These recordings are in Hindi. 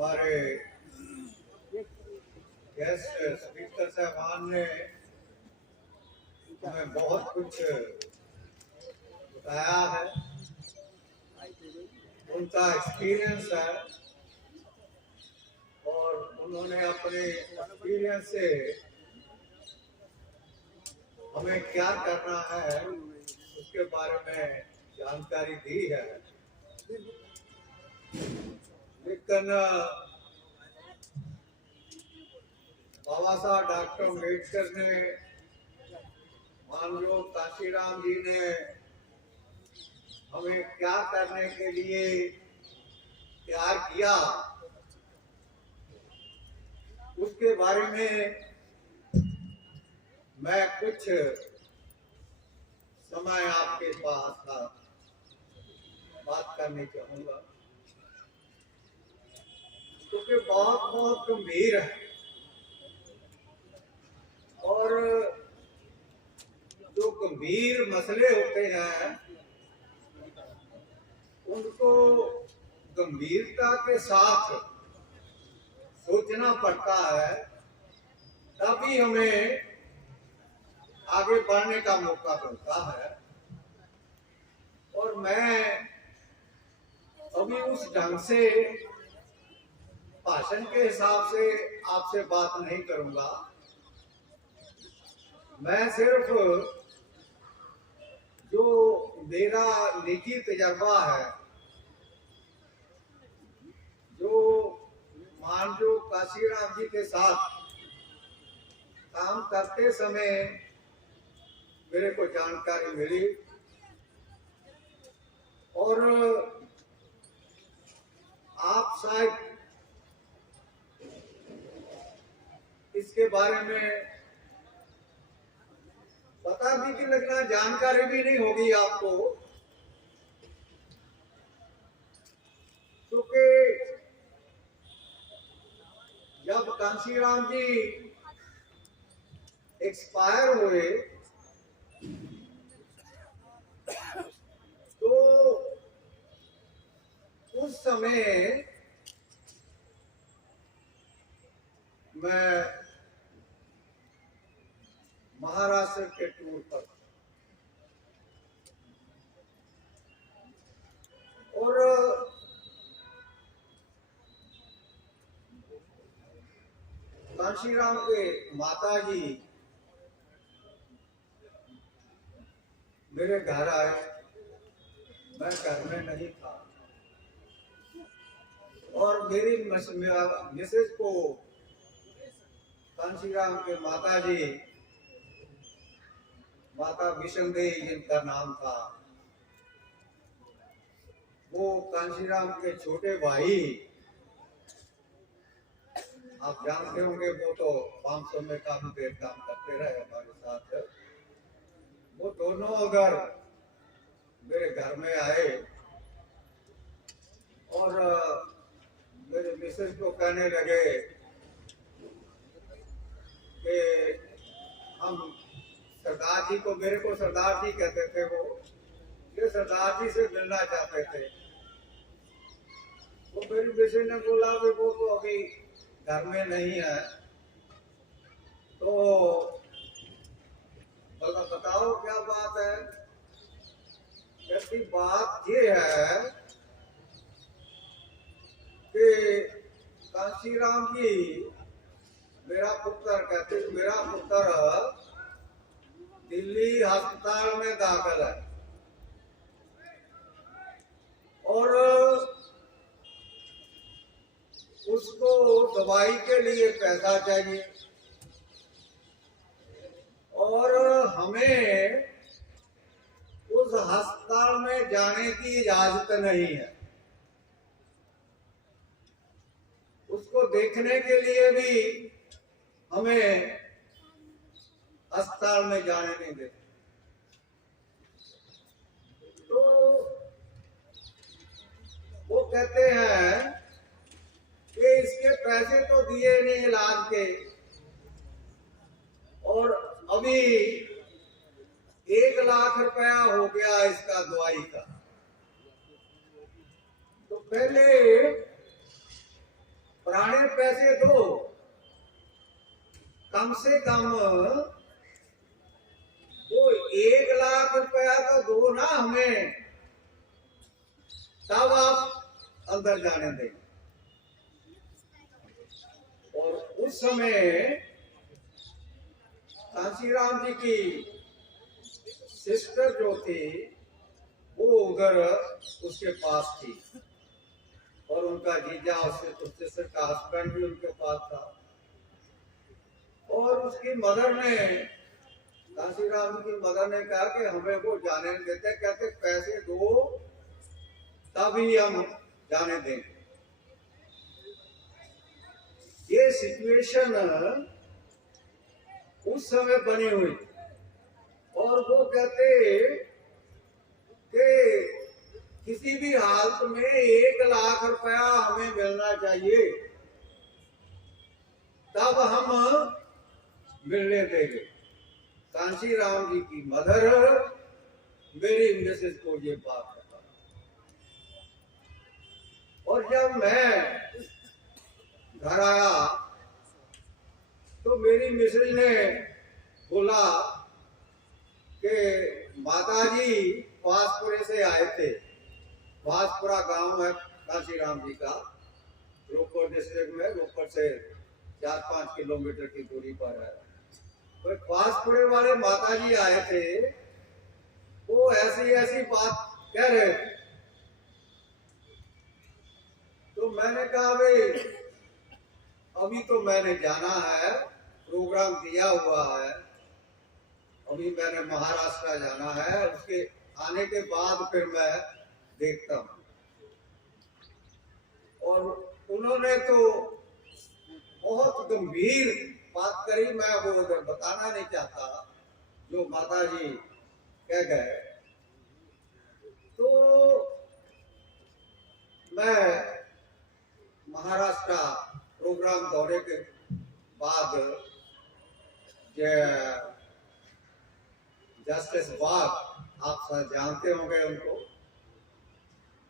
हमारे गेस्ट स्पीकर साहबान ने हमें बहुत कुछ बताया है, उनका एक्सपीरियंस है और उन्होंने अपने एक्सपीरियंस से हमें क्या करना है उसके बारे में जानकारी दी है। लेकिन बाबा साहब डॉक्टर अम्बेडकर ने, मान लो काशीराम जी ने हमें क्या करने के लिए तैयार किया, उसके बारे में मैं कुछ समय आपके पास बात करनी चाहूंगा, क्योंकि बहुत बहुत गंभीर है और जो गंभीर मसले होते हैं उनको गंभीरता के साथ सोचना पड़ता है, तभी हमें आगे बढ़ने का मौका मिलता है। और मैं अभी उस ढंग से भाषण के हिसाब से आपसे बात नहीं करूंगा। मैं सिर्फ जो मेरा निजी तजर्बा है, जो मान लो काशीराम जी के साथ काम करते समय मेरे को जानकारी मिली और आप शायद इसके बारे में पता भी कि लगना जानकारी भी नहीं होगी आपको, क्योंकि जब कांशीराम जी एक्सपायर हुए तो उस समय मैं महाराष्ट्र के टूर पर और कांशीराम के माता जी मेरे घर आए, मैं घर में नहीं था और मेरी मिसेज को कांशीराम के माता जी, माता विष्णु देवी जिनका नाम था, वो कांशीराम के छोटे भाई, आप जानते होंगे, वो तो 500 में काफी देर काम करते रहे हमारे साथ। वो दोनों अगर मेरे घर में आए और मेरे मिसेज को कहने लगे कि हम सरदार जी को, मेरे को सरदार जी कहते थे, वो ये सरदार जी से मिलना चाहते थे। वो मेरी मिसेज ने बोला कि वो तो अभी घर में नहीं है, तो बोला बताओ क्या बात है। ऐसी बात ये है कि कांशीराम जी मेरा पुत्र, कहते मेरा पुत्र दिल्ली अस्पताल में दाखिल है और उसको दवाई के लिए पैसा चाहिए और हमें उस अस्पताल में जाने की इजाजत नहीं है, उसको देखने के लिए भी हमें अस्पताल में जाने नहीं देते। तो वो कहते हैं कि इसके पैसे तो दिए नहीं इलाज के और अभी 1 लाख रुपया हो गया इसका दवाई का। तो पहले पुराने पैसे दो, कम से कम तो 1 लाख रुपया तो दो ना हमें, तब आप अंदर जाने दें। और उस समय कांशीराम जी की सिस्टर जो थी वो उधर उसके पास थी, और उनका जीजा उस सिस्टर का हस्बैंड भी उनके पास था। और उसकी मदर ने, कांशीराम जी की मदर ने कहा कि हमें वो जाने नहीं देते, कहते पैसे दो तभी हम जाने देंगे। ये सिचुएशन उस समय बनी हुई, और वो कहते कि किसी भी हालत में 1 लाख रुपया हमें मिलना चाहिए, तब हम मिलने देंगे। कांशीराम जी की मदर मेरी मिसेज को ये बात बता, और जब मैं घर आया तो मेरी मिसेज ने बोला कि माताजी वासपुरे से आए थे। वासपुरा गांव है कांशीराम जी का, रोपड़ डिस्ट्रिक्ट में, रोपड़ से 4-5 किलोमीटर की दूरी पर है। तो वासपुरे वाले माताजी आए थे, वो ऐसी ऐसी बात कह रहे थे। तो मैंने कहा भाई अभी तो मैंने जाना है, प्रोग्राम दिया हुआ है, अभी मैंने महाराष्ट्र जाना है, उसके आने के बाद फिर मैं देखता हूँ। और उन्होंने तो बहुत गंभीर बात करी, मैं वो उधर बताना नहीं चाहता जो माताजी कह गए। तो मैं महाराष्ट्र प्रोग्राम दौरे के बाद जस्टिस वाघ, आप सब जानते होंगे उनको,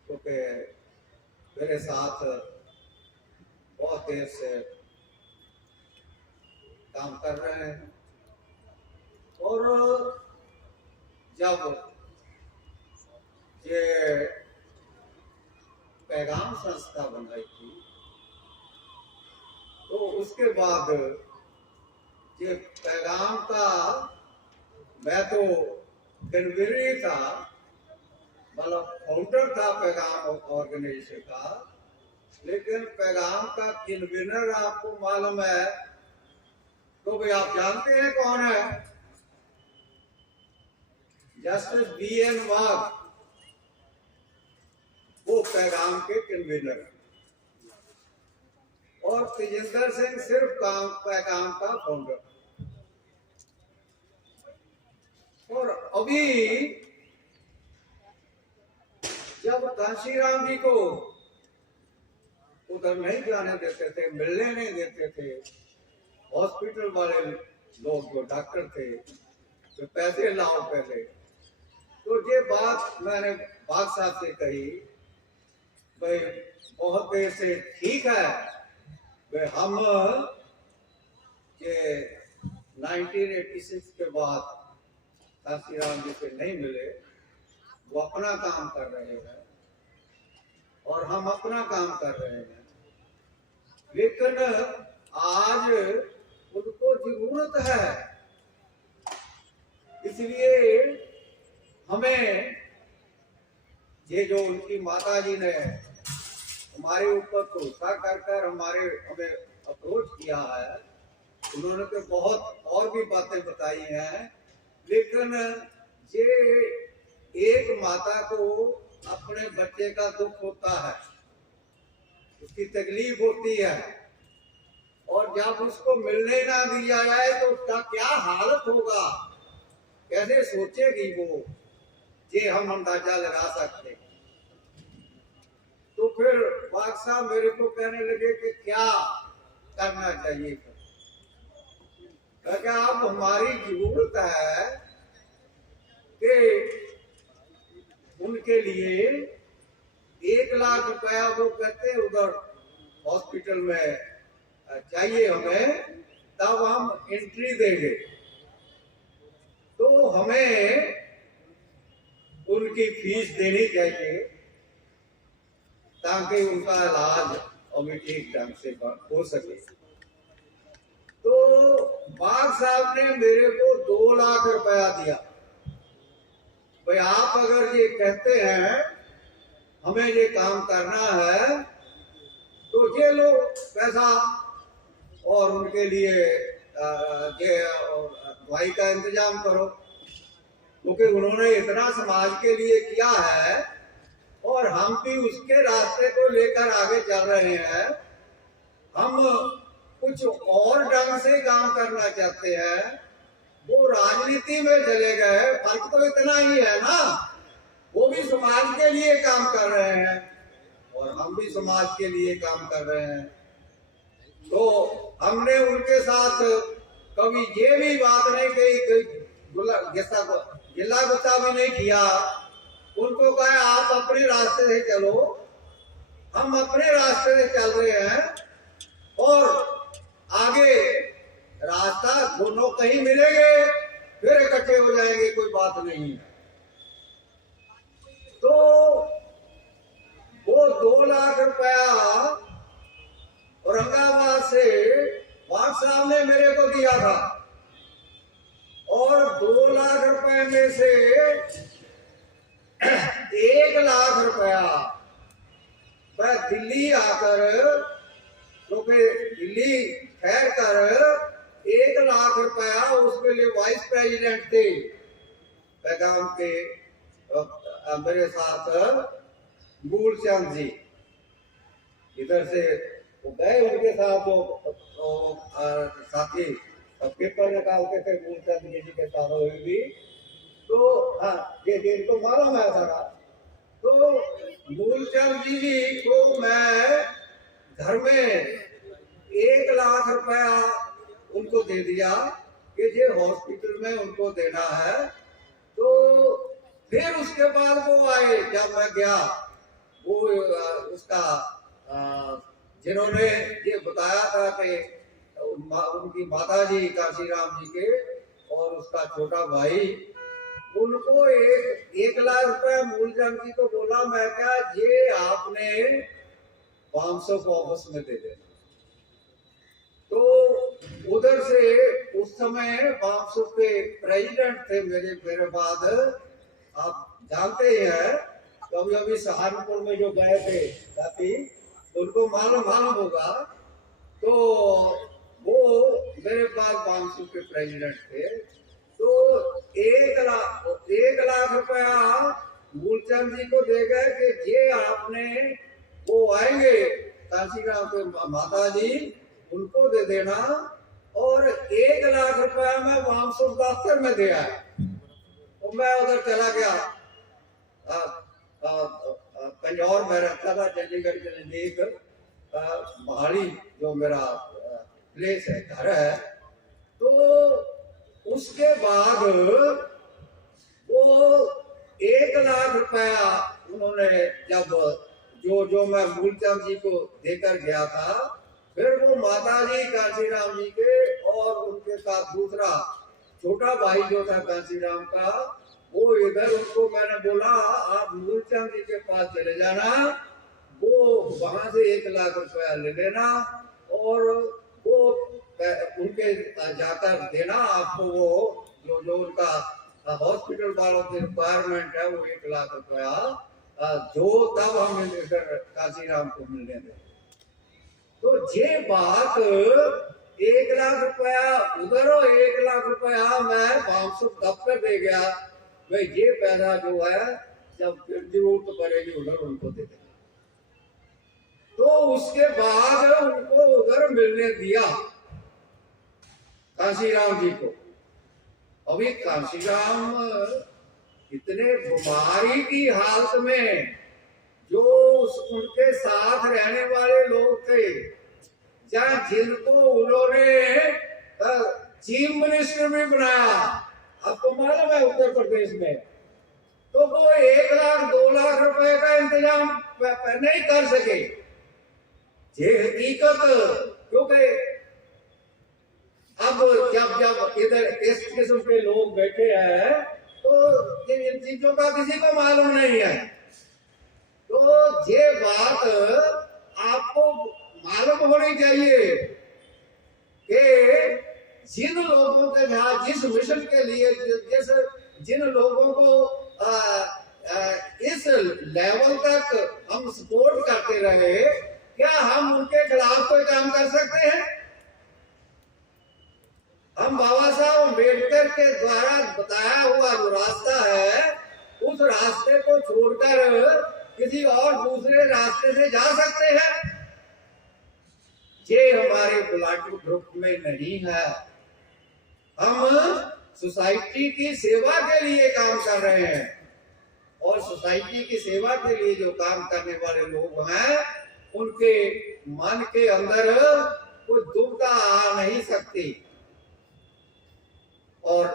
क्योंकि मेरे साथ बहुत देर से काम कर रहे हैं। और जब ये पैगाम संस्था बनाई थी तो उसके बाद ये पैगाम का, मैं तो कन्वीनर था, मतलब फाउंडर था पैगाम ऑर्गेनाइजेशन का, लेकिन पैगाम का कन्वीनर आपको मालूम है तो भाई आप जानते हैं कौन है? जस्टिस BN वाघ, वो पैगाम के कन्वीनर, और तेजिंदर सिंह सिर्फ पैगाम का फाउंडर। और अभी जब कांशीराम जी को उधर नहीं जाने देते थे, मिलने नहीं देते थे, हॉस्पिटल वाले लोग जो डॉक्टर थे, तो पैसे लाओ पहले, तो ये बात मैंने बाग साहब से कही, भाई बहुत देर से ठीक है, भाई हम ये 1986 के बाद कांशीराम जी से नहीं मिले, वो अपना काम कर रहे हैं और हम अपना काम कर रहे हैं, लेकिन आज उनको जरूरत है, इसलिए हमें ये जो उनकी माता जी ने हमारे ऊपर भरोसा कर हमें अप्रोच किया है, उन्होंने तो बहुत और भी बातें बताई हैं, लेकिन ये एक माता को अपने बच्चे का दुख होता है, उसकी तकलीफ होती है, और जब उसको मिलने ना दिया जाए तो उसका क्या हालत होगा, कैसे सोचेगी वो, ये हम अंदाजा लगा सकते। तो फिर वाघ साहब मेरे को कहने लगे कि क्या करना चाहिए, क्योंकि अब हमारी जरूरत है कि उनके लिए 1 लाख रुपया, वो कहते उधर हॉस्पिटल में चाहिए हमें, तब हम एंट्री देंगे। तो हमें उनकी फीस देनी चाहिए ताकि उनका इलाज अभी ठीक ढंग से हो सके। तो बाग साहब ने मेरे को 2 लाख रुपया दिया। भाई आप अगर ये कहते हैं हमें ये काम करना है तो ये लो पैसा और उनके लिए ये दवाई का इंतजाम करो, क्योंकि उन्होंने इतना समाज के लिए किया है और हम भी उसके रास्ते को लेकर आगे चल रहे हैं। हम कुछ और ढंग से काम करना चाहते हैं, वो राजनीति में चले गए। फर्क तो इतना ही है ना, वो भी समाज के लिए काम कर रहे हैं और हम भी समाज के लिए काम कर रहे हैं। तो हमने उनके साथ कभी ये भी बात नहीं कही, गिला गुस्सा भी नहीं किया। उनको कहा आप अपने रास्ते से चलो, हम अपने रास्ते से चल रहे हैं और आगे रास्ता दोनों कहीं मिलेंगे, फिर इकट्ठे हो जाएंगे, कोई बात नहीं है। तो वो 2 लाख रुपया औरंगाबाद से बाग साहब ने मेरे को दिया था और 2 लाख रुपए में से 1 लाख रुपया मैं दिल्ली आकर, क्योंकि दिल्ली ठहर कर 1 लाख रुपया उसके लिए वाइस प्रेसिडेंट थे पैगाम के मेरे साथ मूलचंद जी, इधर से वो गए उनके साथ, वो साथी पेपर निकालते थे मूलचंद जी के साथ भी। तो हाँ ये इनको मालूम है सारा। तो मूलचंद जी को मैं घर में 1 लाख रुपया उनको दे दिया कि ये हॉस्पिटल में उनको देना है। तो फिर उसके बाद वो आए, जब मैं गया वो उसका जिन्होंने ये बताया था कि उनकी माता जी काशीराम जी के और उसका छोटा भाई, उनको 1 लाख रुपए मूलचंद जी को बोला, मैं क्या ये आपने 500 को ऑफिस में दे देना। तो उधर से उस समय 500 के प्रेसिडेंट थे मेरे बाद, आप जानते ही हैं, कभी अभी सहारनपुर में जो गए थे साथी, उनको मालूम होगा। तो वो मेरे पास 500 के प्रेसिडेंट थे। तो 1 लाख रुपया मूलचंद जी को दे गए कि ये आपने, वो आएंगे काशीराम के माता जी, उनको दे देना। और 1 लाख रुपया मैं 500 दफ्तर में दे आया। तो मैं उधर चला गया, पंजौर में रहता था, चंडीगढ़ के नजदीक महाली जो मेरा प्लेस है, घर है। तो उसके बाद वो 1 लाख रुपया उन्होंने, जब जो मैं मूलचंद जी को देकर गया था, फिर वो माता जी काशीराम जी के और उनके साथ दूसरा छोटा भाई जो था काशीराम का, वो इधर, उनको मैंने बोला आप मूलचंद जी के पास चले जाना, वो वहां से 1 लाख रुपया ले लेना और वो उनके जाकर देना आपको, वो जो उनका हॉस्पिटल वालों की रिक्वायरमेंट है, वो 1 लाख रुपया जो तब हम इधर काशीराम को मिलने दें। तो ये बात 1 लाख रुपया उधर और 1 लाख रुपया मैं 500 दफ्तर दे गया। भाई ये पैसा जो है जब फिर जरूरत पड़ेगी उधर उनको दे देना। तो उसके बाद उनको उधर मिलने दिया काशीराम जी को। अभी काशीराम इतने बीमारी की हालत में, जो उनके साथ रहने वाले लोग थे, जहाँ जिनको उन्होंने चीफ मिनिस्टर भी बनाया, आपको मालूम है उत्तर प्रदेश में, तो वो 1 लाख 2 लाख रुपए का इंतजाम नहीं कर सके। ये हकीकत, क्योंकि अब जब इधर इस किस्म के लोग बैठे हैं तो इन चीजों का किसी को मालूम नहीं है। तो ये बात आपको मालूम होनी चाहिए कि जिन लोगों के यहाँ जिस मिशन के लिए जिन लोगों को इस लेवल तक हम सपोर्ट करते रहे, क्या हम उनके खिलाफ कोई काम कर सकते हैं? हम बाबा साहब अम्बेडकर के द्वारा बताया हुआ जो रास्ता है, उस रास्ते को छोड़कर किसी और दूसरे रास्ते से जा सकते हैं? ये हमारे ब्लड ग्रुप में नहीं है। हम सोसाइटी की सेवा के लिए काम कर रहे हैं, और सोसाइटी की सेवा के लिए जो काम करने वाले लोग हैं, उनके मन के अंदर कोई दुविधा आ नहीं सकती। और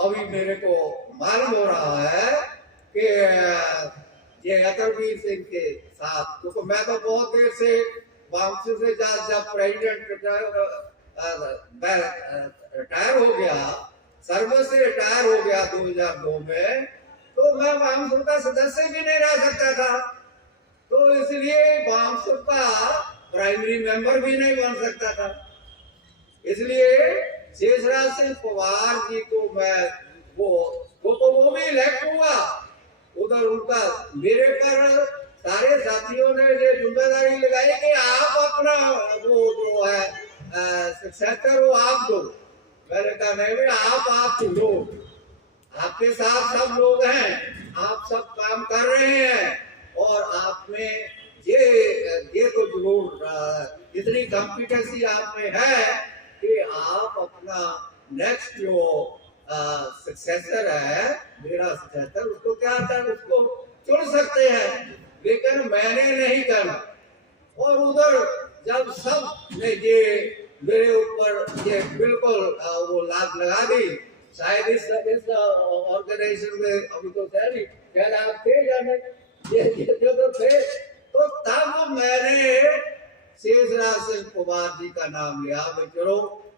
अभी मेरे को मालूम हो रहा है कि ये अतरवीर सिंह के साथ, क्योंकि मैं तो बहुत देर से वामसी से जब प्रेसिडेंट रिटायर हो गया, सर्विस से रिटायर हो गया 2002 में, तो मैं वामसुर का सदस्य भी नहीं रह सकता था। तो इसलिए वामसुर का प्राइमरी मेंबर भी नहीं बन सकता था। इसलिए शेषराज सिंह पवार जी को मैं वो भी इलेक्ट हुआ। उधर उनका मेरे पर सारे साथियों ने ये जिम्मेदारी लगाई कि आप अपना वो जो है सक्सेसर हो आप दो। मैंने कहा नहीं भाई, आप दो, आपके साथ सब लोग हैं, आप सब काम कर रहे हैं, और आप में ये तो जरूर इतनी कॉम्पिटेंसी आप में है कि आप अपना नेक्स्ट जो सक्सेसर है, मेरा सक्सेसर, उसको क्या कर उसको चुन सकते हैं, लेकिन मैंने नहीं करना। और उधर जब सब ने ये मेरे ऊपर ये बिल्कुल वो लात लगा दी, शायद इस ऑर्गेनाइजेशन में अभी तो नहीं क्या लाभ थे जाने ये तो थे, तो तब मैंने शेषराज सिंह पवार जी का नाम लिया। चलो,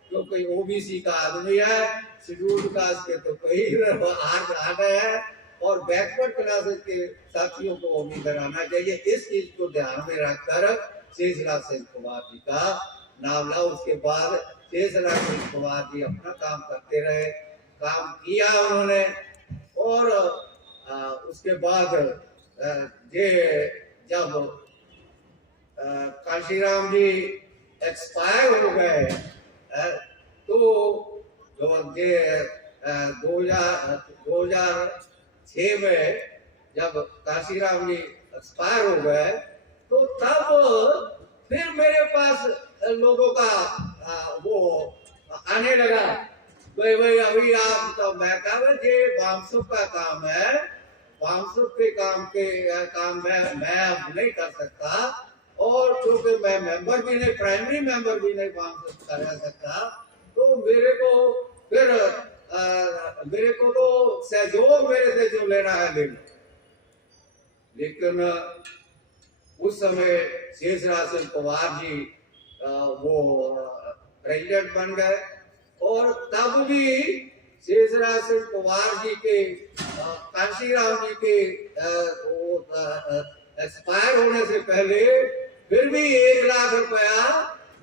क्योंकि ओबीसी का आदमी है, शेड्यूल कास्ट के तो कई हार आ गए हैं, और बैकवर्ड क्लासेस के साथियों को भी कराना चाहिए। इस चीज को ध्यान में रखकर शेषराज सिंह पवार जी का नाम ला। उसके बाद शेषराज सिंह पवार जी अपना काम करते रहे, काम किया उन्होंने, और उसके बाद ये जब काशीराम जी एक्सपायर हो गए, तो 2006 में जब काशीराम जी एक्सपायर हो गए, तो तब फिर मेरे पास लोगों का वो आने लगा, भाई अभी आप, तो मैं कहा ये वामसुख का काम है, वामसुख के काम मैं अब नहीं कर सकता, और क्योंकि मैं मेंबर भी नहीं, प्राइमरी मेंबर भी नहीं वामसुख कर सकता, तो मेरे को तो सहयोग मेरे से जो लेना है ले लो। लेकिन उस समय शेषराज सिंह पवार जी वो प्रेसिडेंट बन गए, और तब भी शेषराज सिंह पवार जी के काशीराम जी के एक्सपायर होने से पहले फिर भी 1 लाख रुपया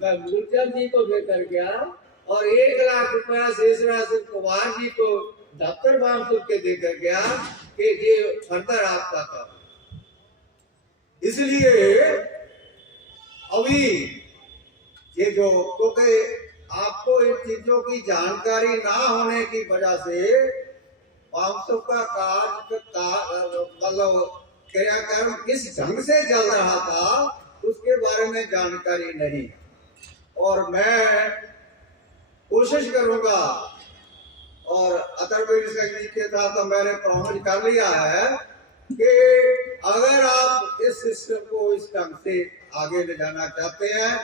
मैं मूलचंद जी को देकर गया, और 1 लाख रुपया शेषराज सिंह पवार जी को दफ्तर वामसुर के देकर गया कि ये फर्दर आपका काम। इसलिए अभी ये जो, क्योंकि आपको इन चीजों की जानकारी ना होने की वजह से वामसुर का कार्य मतलब क्रियाक्रम किस ढंग से चल रहा था उसके बारे में जानकारी नहीं। और मैं कोशिश करूंगा, और अतरवीर सिंह जी के साथ तो मैंने प्रॉमिस कर लिया है कि अगर आप इस सिस्टम को इस ढंग से आगे ले जाना चाहते हैं,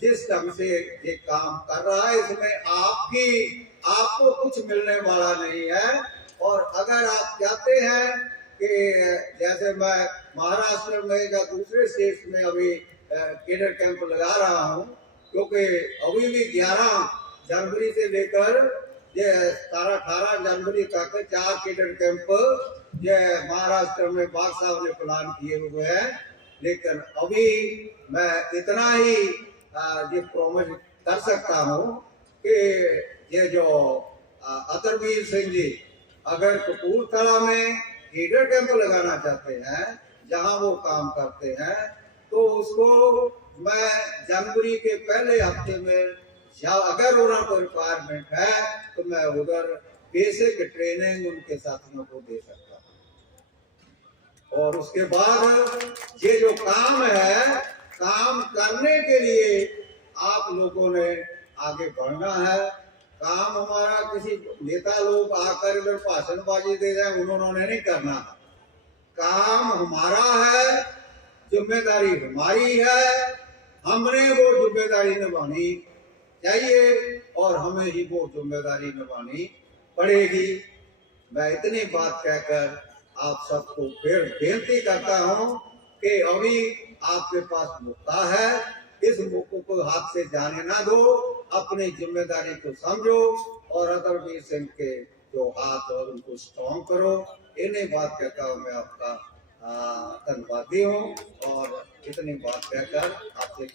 जिस ढंग से ये काम कर रहा है, इसमें आपको कुछ मिलने वाला नहीं है। और अगर आप चाहते हैं कि जैसे मैं महाराष्ट्र में या दूसरे स्टेट में अभी केडर कैंप लगा रहा हूँ, क्योंकि अभी भी 11 जनवरी से लेकर ये 18 जनवरी तक 4 केडर कैंप ये महाराष्ट्र में बाग साहब ने प्लान किए हुए हैं। लेकिन अभी मैं इतना ही ये प्रॉमिस कर सकता हूँ कि ये जो अतरवीर सिंह जी अगर कपूरथला में केडर कैंप लगाना चाहते हैं जहां वो काम करते हैं, तो उसको मैं जनवरी के पहले हफ्ते में, या अगर उनका रिक्वायरमेंट है तो मैं उधर बेसिक ट्रेनिंग उनके साथियों को दे सकता हूँ। और उसके बाद ये जो काम है, काम करने के लिए आप लोगों ने आगे बढ़ना है। काम हमारा किसी नेता लोग आकर इधर भाषणबाजी दे जाए उन्होंने नहीं करना। काम हमारा है, जिम्मेदारी हमारी है, हमने वो जिम्मेदारी निभानी चाहिए और हमें ही वो जिम्मेदारी निभानी पड़ेगी। मैं इतनी बात कहकर आप सबको फिर बेनती करता हूँ कि अभी आपके पास मौका है, इस मौके को हाथ से जाने ना दो, अपनी जिम्मेदारी को समझो और अतरवीर सिंह के जो हाथ और उनको स्ट्रॉन्ग करो। इन्हीं बात कहता हूँ मैं आपका धन्यवादी हूँ और इतनी बात कहकर आपसे